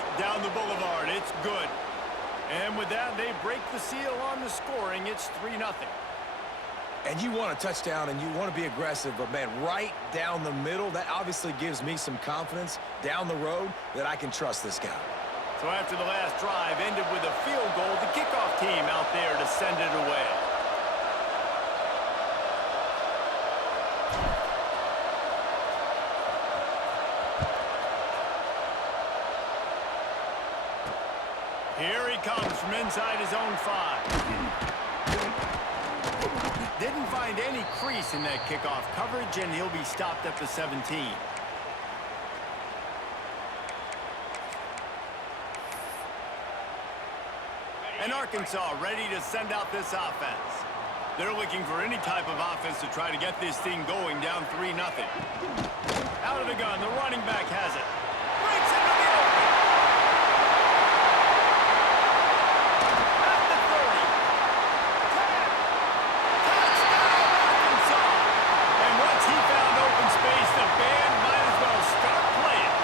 right down the boulevard. It's good. And with that, they break the seal on the scoring. It's 3-0. And you want a touchdown and you want to be aggressive, but, man, right down the middle, that obviously gives me some confidence down the road that I can trust this guy. So after the last drive ended with a field goal, the kickoff team out there to send it away. Here he comes from inside his own 5. Didn't find any crease in that kickoff coverage, and he'll be stopped at the 17. And Arkansas ready to send out this offense. They're looking for any type of offense to try to get this thing going down 3-0. Out of the gun, the running back has it. Breaks into the open. At the 30. 10. Touchdown, Arkansas. And once he found open space, the band might as well start playing.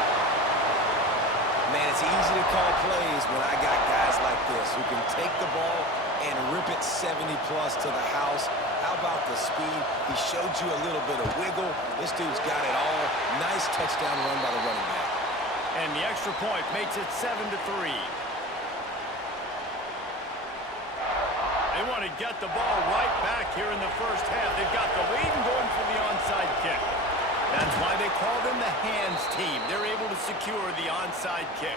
Man, it's easy to call plays when I got guys like this who can take the ball and rip it 70-plus to the house. How about the speed? He showed you a little bit of wiggle. This dude's got it all. Nice touchdown run by the running back. And the extra point makes it 7-3. They want to get the ball right back here in the first half. They've got the lead and going for the onside kick. That's why they call them the hands team. They're able to secure the onside kick.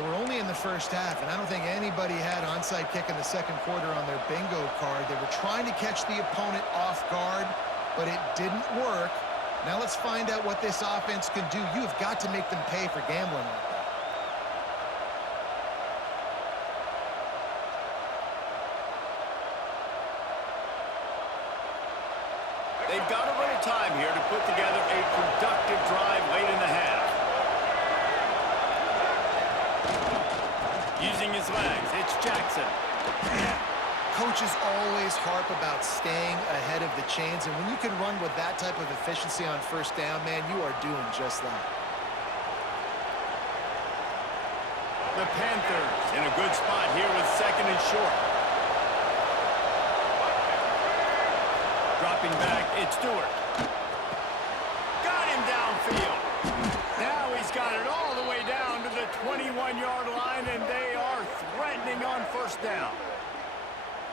We're only in the first half, and I don't think anybody had onside kick in the second quarter on their bingo card. They were trying to catch the opponent off guard, but it didn't work. Now let's find out what this offense can do. You have got to make them pay for gambling like that. They've got a little time here to put together a productive drive late in the half. Using his legs, it's Jackson. Coaches always harp about staying ahead of the chains, and when you can run with that type of efficiency on first down, man, you are doing just that. The Panthers in a good spot here with 2nd and short. Dropping back, it's Stewart. Got him downfield. Now he's got it all the way down to the 21-yard line, and they are threatening on first down.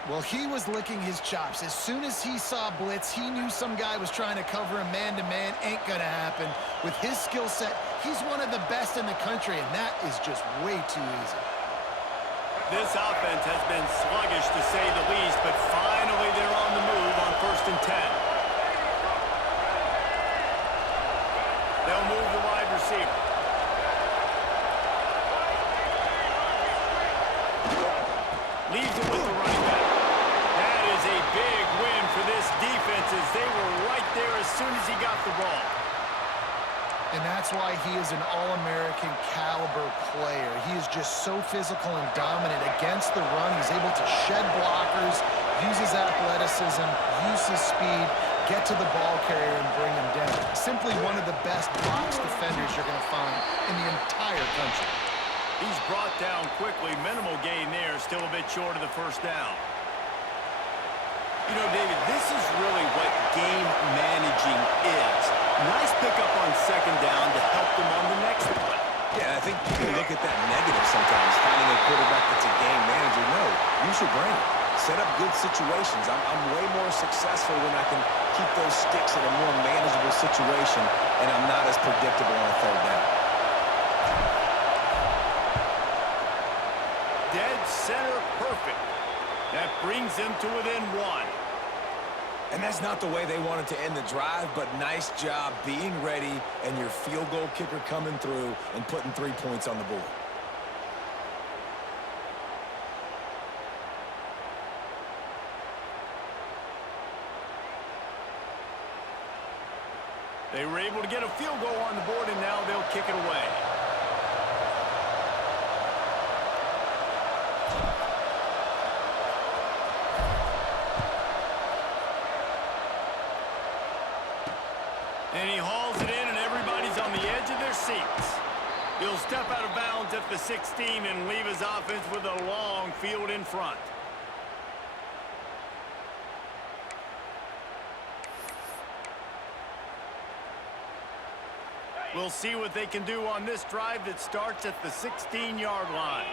Well, he was licking his chops. As soon as he saw blitz, he knew some guy was trying to cover him man-to-man. Ain't gonna happen. With his skill set, he's one of the best in the country, and that is just way too easy. This offense has been sluggish, to say the least, but finally they're on the move on 1st and 10. They'll move the wide receiver. Leaves it with the running back. That is a big win for this defense, as they were right there as soon as he got the ball. And that's why he is an All-American caliber player. He is just so physical and dominant against the run. He's able to shed blockers, use his athleticism, use his speed, get to the ball carrier and bring him down. Simply one of the best box defenders you're going to find in the entire country. He's brought down quickly. Minimal gain there, still a bit short of the first down. You know, David, this is really what game managing is. Nice pickup on 2nd down to help them on the next play. Yeah, I think people look at that negative sometimes, finding a quarterback that's a game manager. No, use your brain. Set up good situations. I'm way more successful when I can keep those sticks in a more manageable situation, and I'm not as predictable on 3rd down. Dead center perfect. That brings them to within 1. And that's not the way they wanted to end the drive, but nice job being ready and your field goal kicker coming through and putting 3 points on the board. They were able to get a field goal on the board, and now they'll kick it away. And he hauls it in, and everybody's on the edge of their seats. He'll step out of bounds at the 16 and leave his offense with a long field in front. We'll see what they can do on this drive that starts at the 16-yard line.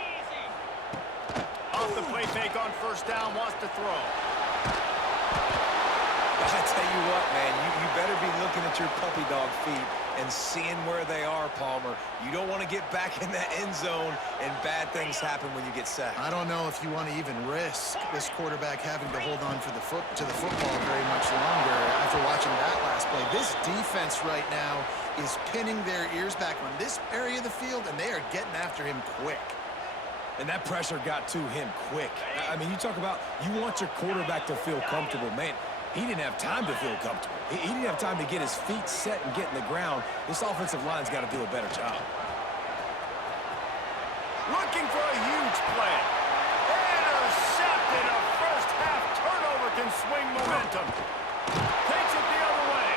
Off the play fake on first down, wants to throw. I tell you what, man, you better be looking at your puppy dog feet and seeing where they are, Palmer. You don't want to get back in that end zone and bad things happen when you get sacked. I don't know if you want to even risk this quarterback having to hold on to the football very much longer after watching that last play. This defense right now is pinning their ears back on this area of the field, and they are getting after him quick. And that pressure got to him quick. I mean, you talk about you want your quarterback to feel comfortable. Man, he didn't have time to feel comfortable. He didn't have time to get his feet set and get in the ground. This offensive line's got to do a better job. Looking for a huge play. Intercepted. A first-half turnover can swing momentum. Takes it the other way.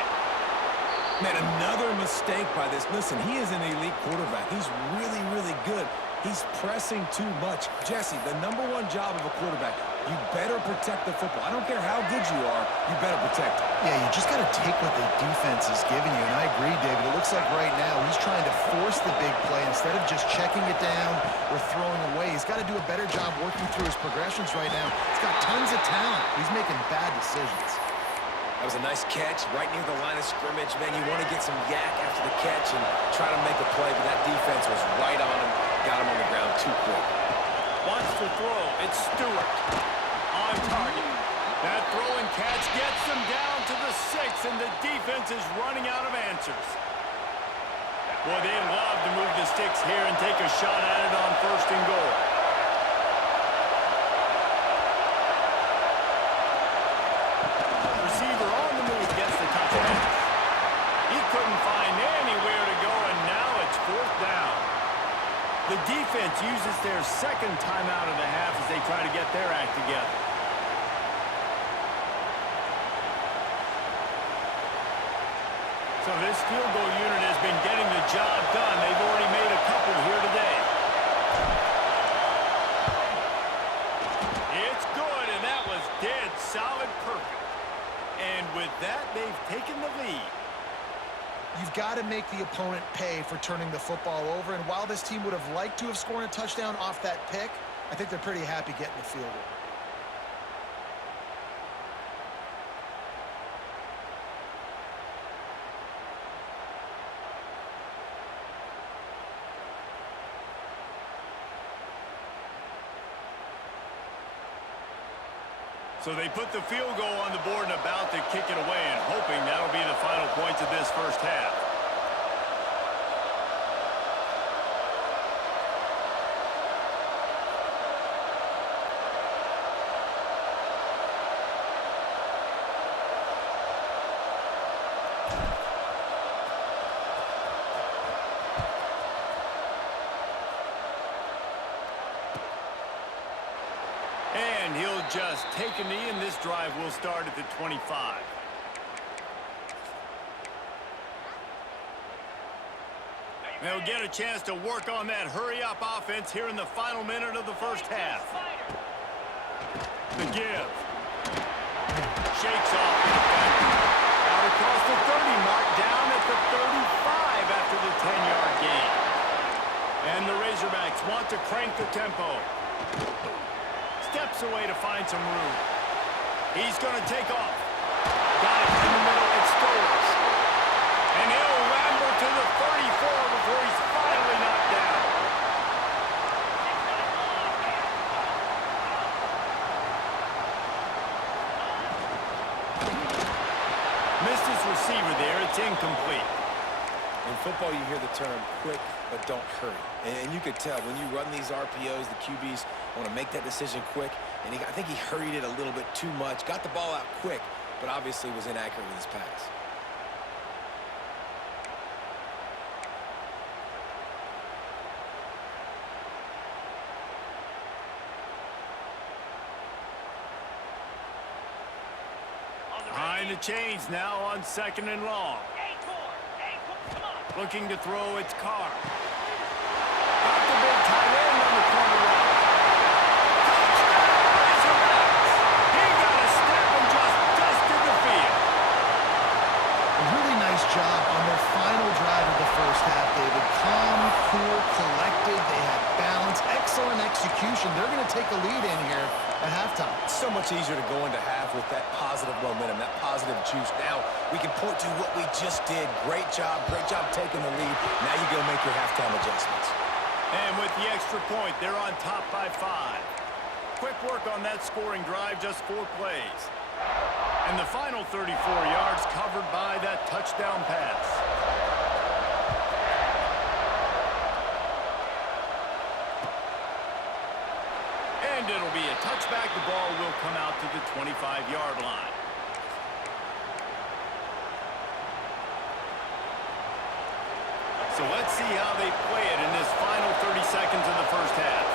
Man, another mistake by this. Listen, he is an elite quarterback. He's really, really good. He's pressing too much. Jesse, the #1 job of a quarterback, you better protect the football. I don't care how good you are, you better protect it. Yeah, you just got to take what the defense is giving you, and I agree, David. It looks like right now he's trying to force the big play instead of just checking it down or throwing away. He's got to do a better job working through his progressions right now. He's got tons of talent. He's making bad decisions. That was a nice catch right near the line of scrimmage. Man, you want to get some yak after the catch and try to make a play, but that defense was right on him, got him on the ground too quick. Wants to throw. It's Stewart. On target. That throw and catch gets them down to the 6, and the defense is running out of answers. Boy, they'd love to move the sticks here and take a shot at it on 1st and goal. Receiver on the move gets the touchdown. He couldn't find anywhere to go, and now it's 4th down. The defense uses their 2nd timeout of the half as they try to get their act together. So this field goal unit has been getting the job done. They've already made a couple here today. It's good, and that was dead solid perfect. And with that, they've taken the lead. You've got to make the opponent pay for turning the football over, and while this team would have liked to have scored a touchdown off that pick, I think they're pretty happy getting the field goal. So they put the field goal on the board and about to kick it away, and hoping that'll be the final points of this first half. And he'll just take a knee, and this drive will start at the 25. They'll get a chance to work on that hurry-up offense here in the final minute of the first half. The give. Shakes off the defender. Out across the 30 mark, down at the 35 after the 10-yard gain. And the Razorbacks want to crank the tempo. Steps away to find some room. He's going to take off. Got it in the middle. It's Stowers. And he'll ramble to the 34 before he's finally knocked down. Missed his receiver there. It's incomplete. In football, you hear the term quick, but don't hurry. And you could tell when you run these RPOs, the QBs want to make that decision quick. And I think he hurried it a little bit too much. Got the ball out quick, but obviously was inaccurate with his pass. Behind the chains now on 2nd and long. Looking to throw, it's Carr. tight end on the corner route. Touchdown, Razorbacks! He got a step and just dusted the field. A really nice job on their final drive of the first half, David. Calm, cool, collected. They had balance. Excellent execution. They're going to take a lead in here at halftime. It's so much easier to go into half with that positive momentum, that positive juice. Now we can point to what we just did. Great job taking the lead. Now you go make your halftime adjustments. And with the extra point, they're on top by 5. Quick work on that scoring drive, just 4 plays. And the final 34 yards covered by that touchdown pass. And it'll be a touchback. The ball will come out to the 25-yard line. So let's see how they play it in this final 30 seconds of the first half.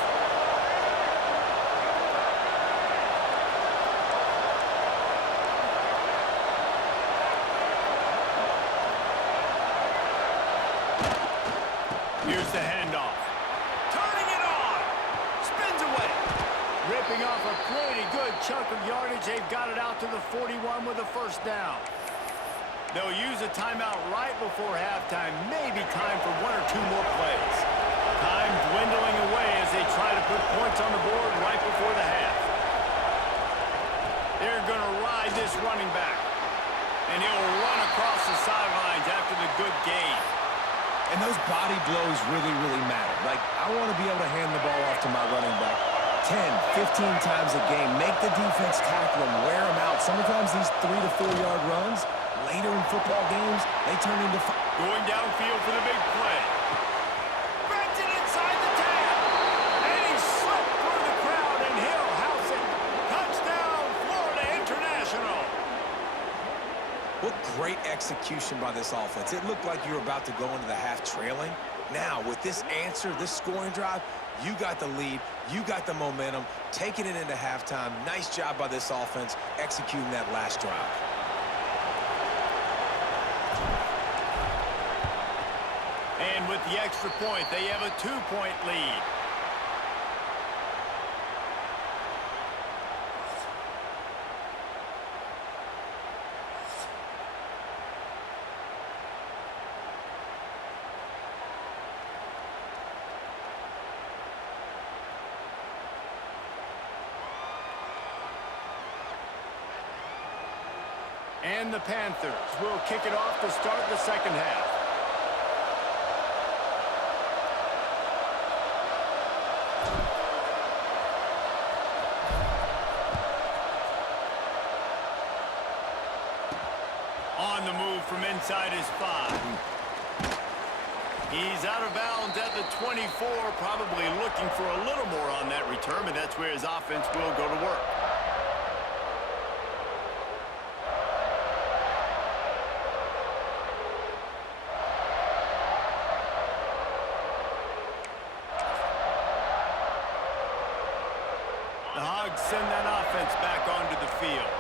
Here's the handoff. Turning it on. Spins away. Ripping off a pretty good chunk of yardage. They've got it out to the 41 with a first down. They'll use a timeout right before halftime. Maybe time for 1 or 2 more plays. Time dwindling away as they try to put points on the board right before the half. They're going to ride this running back. And he'll run across the sidelines after the good gain. And those body blows really, really matter. Like, I want to be able to hand the ball off to my running back 10, 15 times a game. Make the defense tackle them, wear them out. Sometimes these 3 to 4 yard runs, later in football games, they turn into... Going downfield for the big play. Brings it inside the 10. And he slipped through the crowd, and he'll house it. Touchdown, Florida International. What great execution by this offense. It looked like you were about to go into the half trailing. Now, with this answer, this scoring drive, you got the lead, you got the momentum, taking it into halftime. Nice job by this offense executing that last drive. And with the extra point, they have a 2-point lead. And the Panthers will kick it off to start the second half. On the move from inside his 5. He's out of bounds at the 24, probably looking for a little more on that return, but that's where his offense will go to work. The Hogs send that offense back onto the field.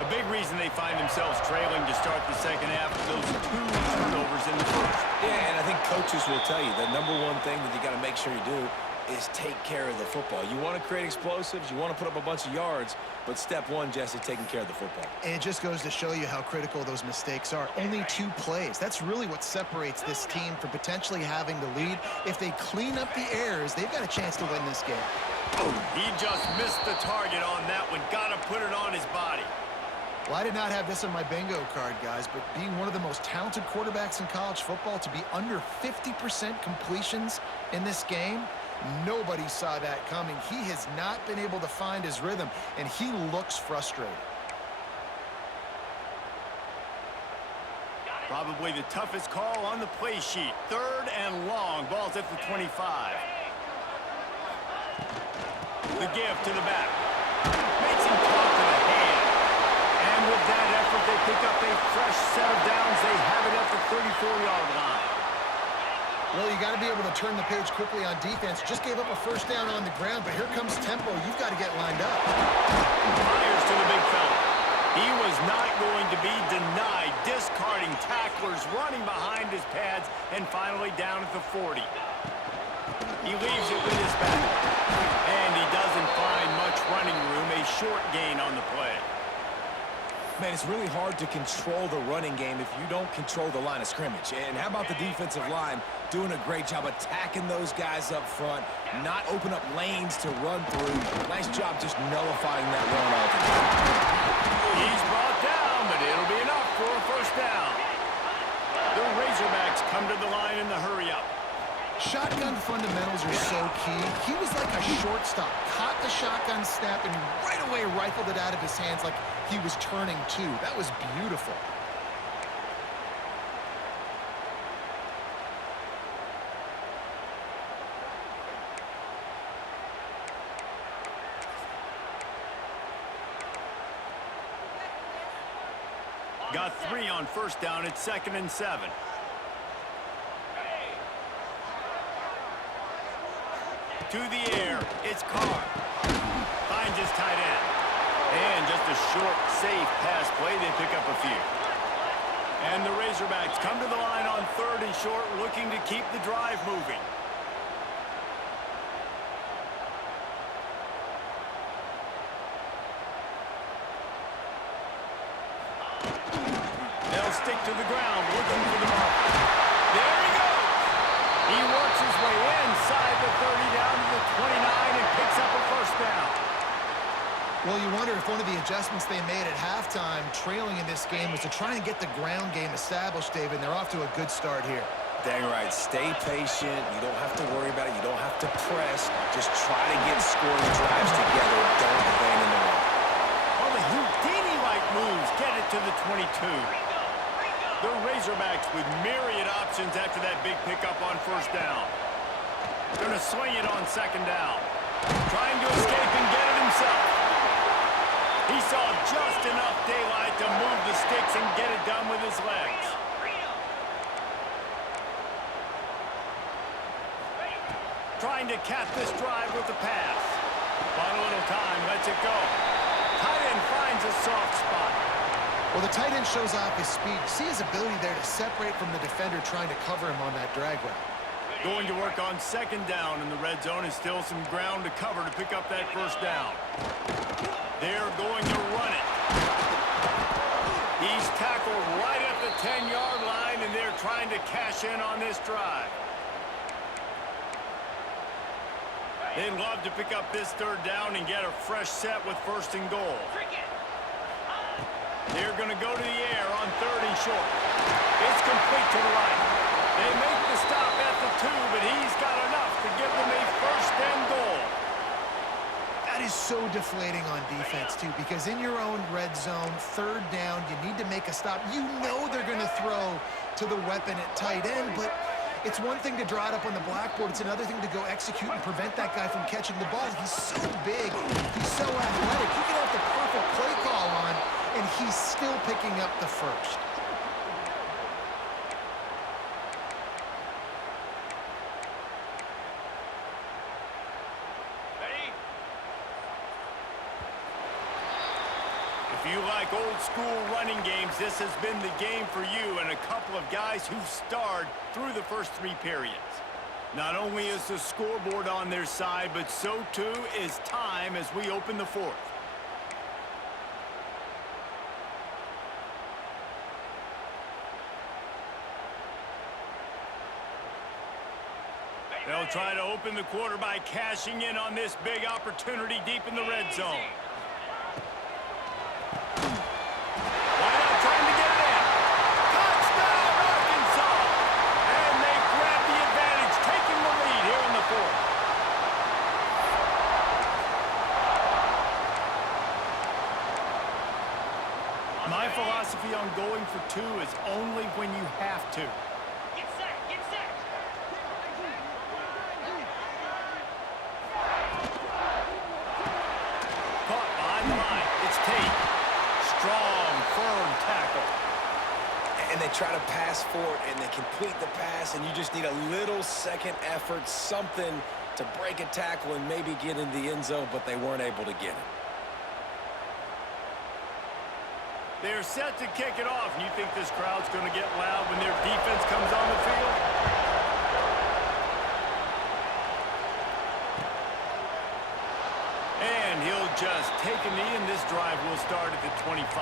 A big reason they find themselves trailing to start the second half with those 2 turnovers in the first. Yeah, and I think coaches will tell you the number one thing that you got to make sure you do is take care of the football. You want to create explosives, you want to put up a bunch of yards, but step one, Jesse, taking care of the football. And it just goes to show you how critical those mistakes are. Only 2 plays. That's really what separates this team from potentially having the lead. If they clean up the errors, they've got a chance to win this game. He just missed the target on that one. Got to put it on his body. Well, I did not have this on my bingo card, guys, but being one of the most talented quarterbacks in college football, to be under 50% completions in this game, nobody saw that coming. He has not been able to find his rhythm, and he looks frustrated. Probably the toughest call on the play sheet. 3rd and long. Ball's at the 25. The give to the back. Makes him talk to the hand. And with that effort, they pick up a fresh set of downs. They have it at the 34-yard line. Well, you got to be able to turn the page quickly on defense. Just gave up a first down on the ground, but here comes tempo. You've got to get lined up. Fires to the big fella. He was not going to be denied, discarding tacklers, running behind his pads, and finally down at the 40. He leaves it with his back. And he doesn't find much running room. A short gain on the play. Man, it's really hard to control the running game if you don't control the line of scrimmage. And how about the defensive line doing a great job attacking those guys up front, not open up lanes to run through. Nice job just nullifying that run altogether. He's brought down, but it'll be enough for a first down. The Razorbacks come to the line in the hurry-up. Shotgun fundamentals are so key. He was like a shortstop. Caught the shotgun snap and right away rifled it out of his hands like he was turning two. That was beautiful. Got 3 on first down. It's 2nd and 7. To the air, it's Carr. Finds his tight end. And just a short, safe pass play. They pick up a few. And the Razorbacks come to the line on 3rd and short, looking to keep the drive moving. They'll stick to the ground, looking for the mark. There he goes. He works his way inside the 30 down to the 29 and picks up a first down. Well, you wonder if one of the adjustments they made at halftime, trailing in this game, was to try and get the ground game established, David, and they're off to a good start here. Dang right. Stay patient. You don't have to worry about it. You don't have to press. Just try to get scoring drives together. Don't abandon the run. Well, the Houdini-like moves get it to the 22. The Razorbacks with myriad options after that big pickup on first down. Going to swing it on 2nd down. Trying to escape and get it himself. He saw just enough daylight to move the sticks and get it done with his legs. Trying to cap this drive with the pass. But a little time, lets it go. Tight end finds a soft spot. Well, the tight end shows off his speed. See his ability there to separate from the defender trying to cover him on that drag route. Going to work on 2nd down in the red zone is still some ground to cover to pick up that first down. They're going to run it. He's tackled right at the 10-yard line, and they're trying to cash in on this drive. They'd love to pick up this 3rd down and get a fresh set with 1st and goal. They're going to go to the air on 3rd and short. It's complete to the right. They make the stop at the 2, but he's got enough to give them a 1st and goal. That is so deflating on defense, too, because in your own red zone, 3rd down, you need to make a stop. You know they're going to throw to the weapon at tight end, but it's one thing to draw it up on the blackboard. It's another thing to go execute and prevent that guy from catching the ball. He's so big. He's so athletic. You can have the perfect play call on, and he's still picking up the 1st. If you like old-school running games, this has been the game for you and a couple of guys who've starred through the first 3 periods. Not only is the scoreboard on their side, but so too is time as we open the 4th. They'll try to open the quarter by cashing in on this big opportunity deep in the red zone. Why not trying to get it in? Touchdown, Arkansas! And they grab the advantage, taking the lead here in the 4th. My philosophy on going for 2 is only when you have to. Strong, firm tackle. And they try to pass for it, and they complete the pass, and you just need a little second effort, something to break a tackle and maybe get in the end zone, but they weren't able to get it. They're set to kick it off. You think this crowd's going to get loud when their defense comes on the field? just take a knee, and this drive will start at the 25.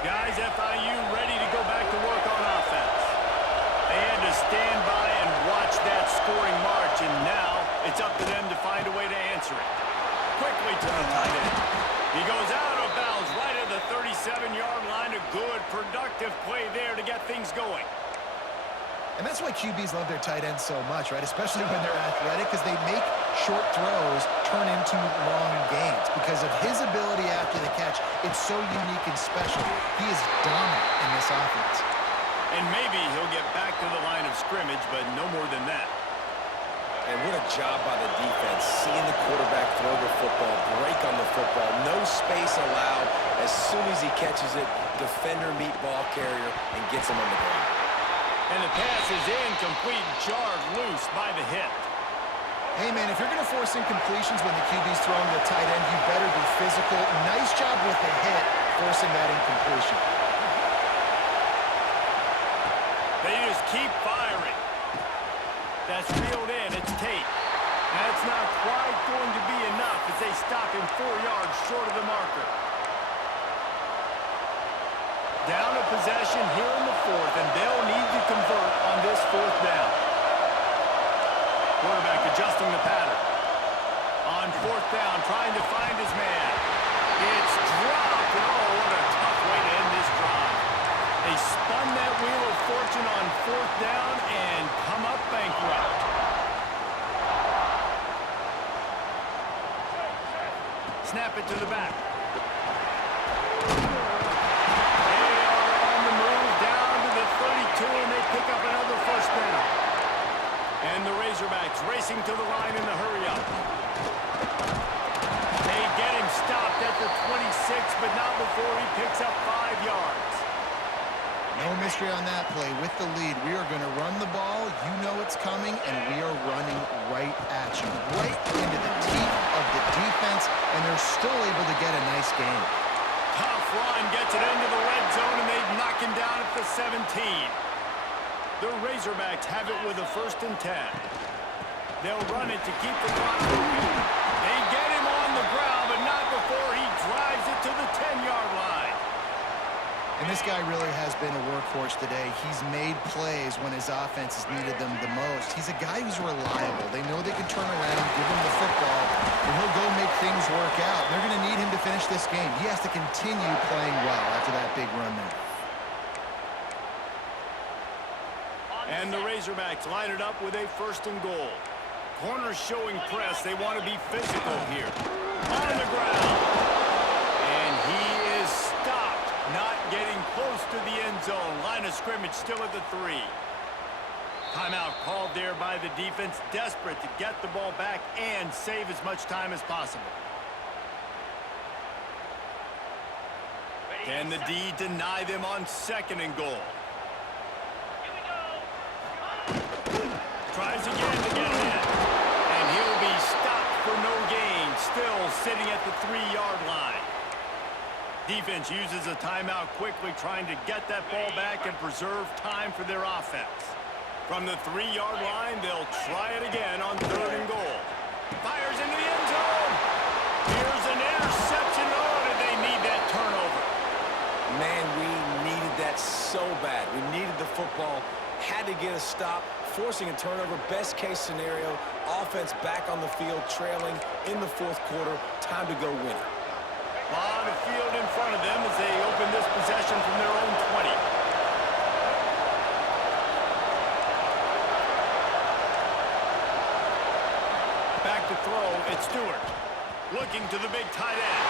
Guys, FIU ready to go back to work on offense. They had to stand by and watch that scoring march, and now it's up to them to find a way to answer it. Quickly to the tight end. He goes out of bounds right at the 37-yard line. A good, productive play there to get things going. And that's why QBs love their tight ends so much, right? Especially when they're athletic, because they make short throws turn into long gains. Because of his ability after the catch, it's so unique and special. He is dominant in this offense. And maybe he'll get back to the line of scrimmage, but no more than that. And what a job by the defense, seeing the quarterback throw the football, break on the football, no space allowed. As soon as he catches it, defender meet ball carrier and gets him on the ground. And the pass is incomplete, jarred loose by the hit. Hey, man, if you're going to force incompletions when the QB's throwing the tight end, you better be physical. Nice job with the hit, forcing that incompletion. They just keep firing. That's reeled in. It's Tate. That's not quite going to be enough as they stop him 4 yards short of the marker. Down a possession here in the fourth, and they'll need to convert on this fourth down. Quarterback adjusting the pattern. On fourth down, trying to find his man. It's dropped. Oh, what a tough way to end this drive. They spun that wheel of fortune on fourth down and come up bankrupt. Snap it to the back. And they pick up another first down. And the Razorbacks racing to the line in the hurry-up. They get him stopped at the 26, but not before he picks up 5 yards. No mystery on that play. With the lead, we are going to run the ball. You know it's coming, and we are running right at you. Right into the teeth of the defense, and they're still able to get a nice gain. Tough run gets it into the red zone, and they knock him down at the 17. The Razorbacks have it with a 1st and 10. They'll run it to keep the clock moving. They get him on the ground, but not before he drives it to the 10-yard line. And this guy really has been a workhorse today. He's made plays when his offense has needed them the most. He's a guy who's reliable. They know they can turn around, give him the football, and he'll go make things work out. They're going to need him to finish this game. He has to continue playing well after that big run there. And the Razorbacks line it up with a 1st and goal. Corners showing press. They want to be physical here. On the ground. And he is stopped, not getting close to the end zone. Line of scrimmage still at the 3. Timeout called there by the defense, desperate to get the ball back and save as much time as possible. Can the D deny them on 2nd and goal? Tries again to get it in. And he'll be stopped for no gain. Still sitting at the 3-yard line. Defense uses a timeout quickly, trying to get that ball back and preserve time for their offense. From the 3-yard line, they'll try it again on 3rd and goal. Fires into the end zone. Here's an interception. Oh, did they need that turnover? Man, we needed that so bad. We needed the football. Had to get a stop, forcing a turnover. Best case scenario, offense back on the field, trailing in the 4th quarter. Time to go win it. A lot of field in front of them as they open this possession from their own 20. Back to throw, it's Stewart. Looking to the big tight end.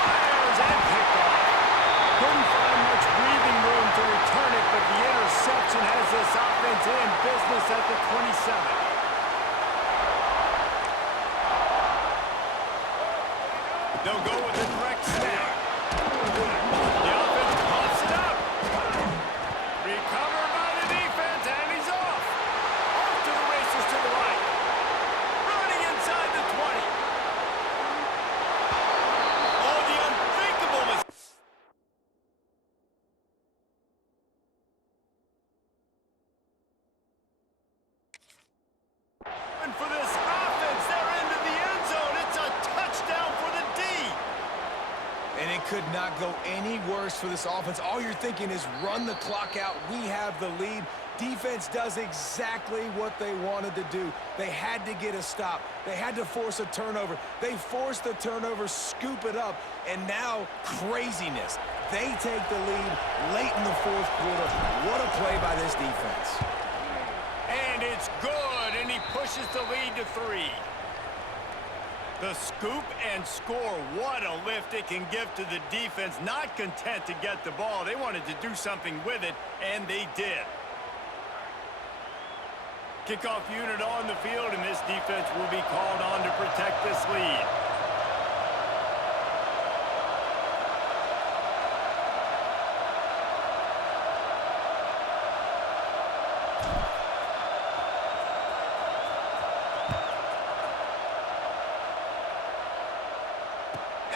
Fires and picked off. Couldn't find much breathing room to return it, but the interception has this offense in business at the 27. They'll go with the direct snap. The offense pops it up. Recovered by the defense, and he's off. Off to the races to the right. Running could not go any worse for this offense. All you're thinking is run the clock out. We have the lead. Defense does exactly what they wanted to do. They had to get a stop. They had to force a turnover. They forced the turnover, scoop it up, and now craziness. They take the lead late in the fourth quarter. What a play by this defense. And it's good, and he pushes the lead to 3. The scoop and score, what a lift it can give to the defense. Not content to get the ball. They wanted to do something with it, and they did. Kickoff unit on the field, and this defense will be called on to protect this lead.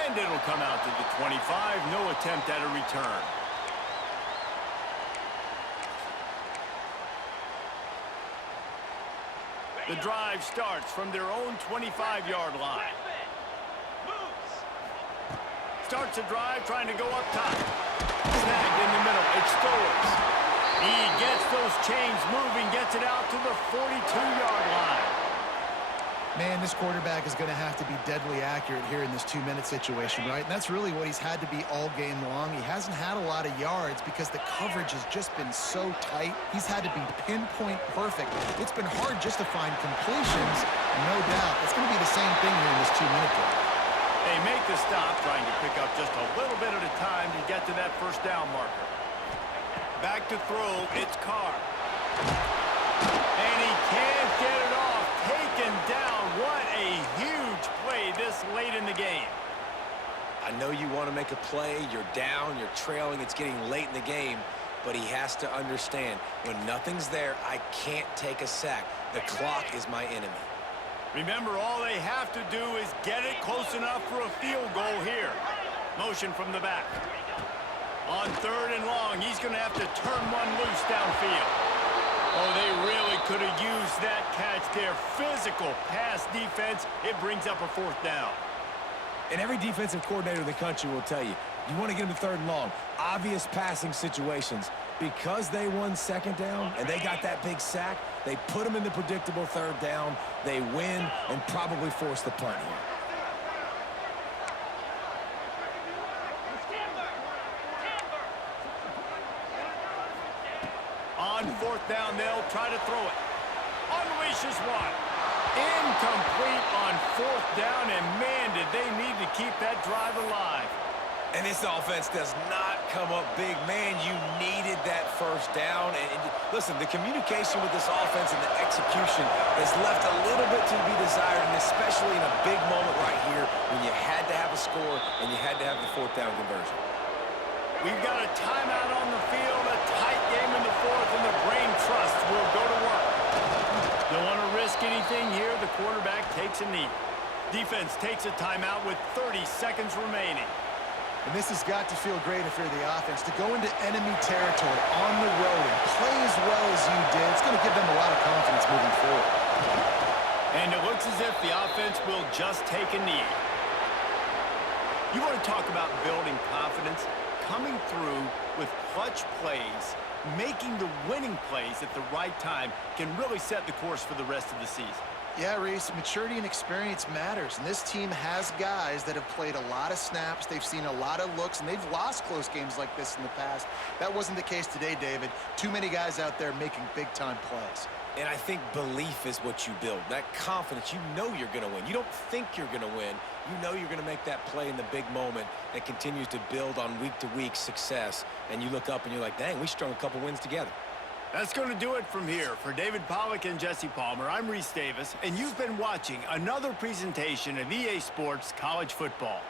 And it'll come out to the 25. No attempt at a return. The drive starts from their own 25-yard line. Starts a drive trying to go up top. Snagged in the middle. It's Stowers. He gets those chains moving, gets it out to the 42-yard line. Man, this quarterback is going to have to be deadly accurate here in this 2-minute situation, right? And that's really what he's had to be all game long. He hasn't had a lot of yards because the coverage has just been so tight. He's had to be pinpoint perfect. It's been hard just to find completions, no doubt. It's going to be the same thing here in this 2-minute drive. They make the stop, trying to pick up just a little bit at a time to get to that first down marker. Back to throw, it's Carr. And he can't get it off. Taken down. What a huge play this late in the game. I know you want to make a play. You're down. You're trailing. It's getting late in the game. But he has to understand, when nothing's there, I can't take a sack. The clock is my enemy. Remember, all they have to do is get it close enough for a field goal here. Motion from the back. On 3rd and long, he's going to have to turn one loose downfield. Oh, they really could have used that catch there. Physical pass defense. It brings up a 4th down. And every defensive coordinator in the country will tell you, you want to get them to 3rd and long. Obvious passing situations. Because they won 2nd down and they got that big sack, they put them in the predictable 3rd down. They win and probably force the punt here. On 4th down, they'll try to throw it. Unleashes one. Incomplete on 4th down, and man, did they need to keep that drive alive. And this offense does not come up big. Man, you needed that 1st down. And listen, the communication with this offense and the execution has left a little bit to be desired, and especially in a big moment right here when you had to have a score and you had to have the 4th down conversion. We've got a timeout on the field, a tight game in the 4th, and the brain trust will go to work. Don't want to risk anything here. The quarterback takes a knee. Defense takes a timeout with 30 seconds remaining. And this has got to feel great if you're the offense. To go into enemy territory on the road and play as well as you did, it's going to give them a lot of confidence moving forward. And it looks as if the offense will just take a knee. You want to talk about building confidence? Coming through with clutch plays, making the winning plays at the right time can really set the course for the rest of the season. Yeah, Reese, maturity and experience matters, and this team has guys that have played a lot of snaps, they've seen a lot of looks, and they've lost close games like this in the past. That wasn't the case today, David. Too many guys out there making big-time plays. And I think belief is what you build. That confidence, you know you're going to win. You don't think you're going to win. You know you're going to make that play in the big moment that continues to build on week-to-week success. And you look up and you're like, dang, we strung a couple wins together. That's going to do it from here. For David Pollack and Jesse Palmer, I'm Reese Davis, and you've been watching another presentation of EA Sports College Football.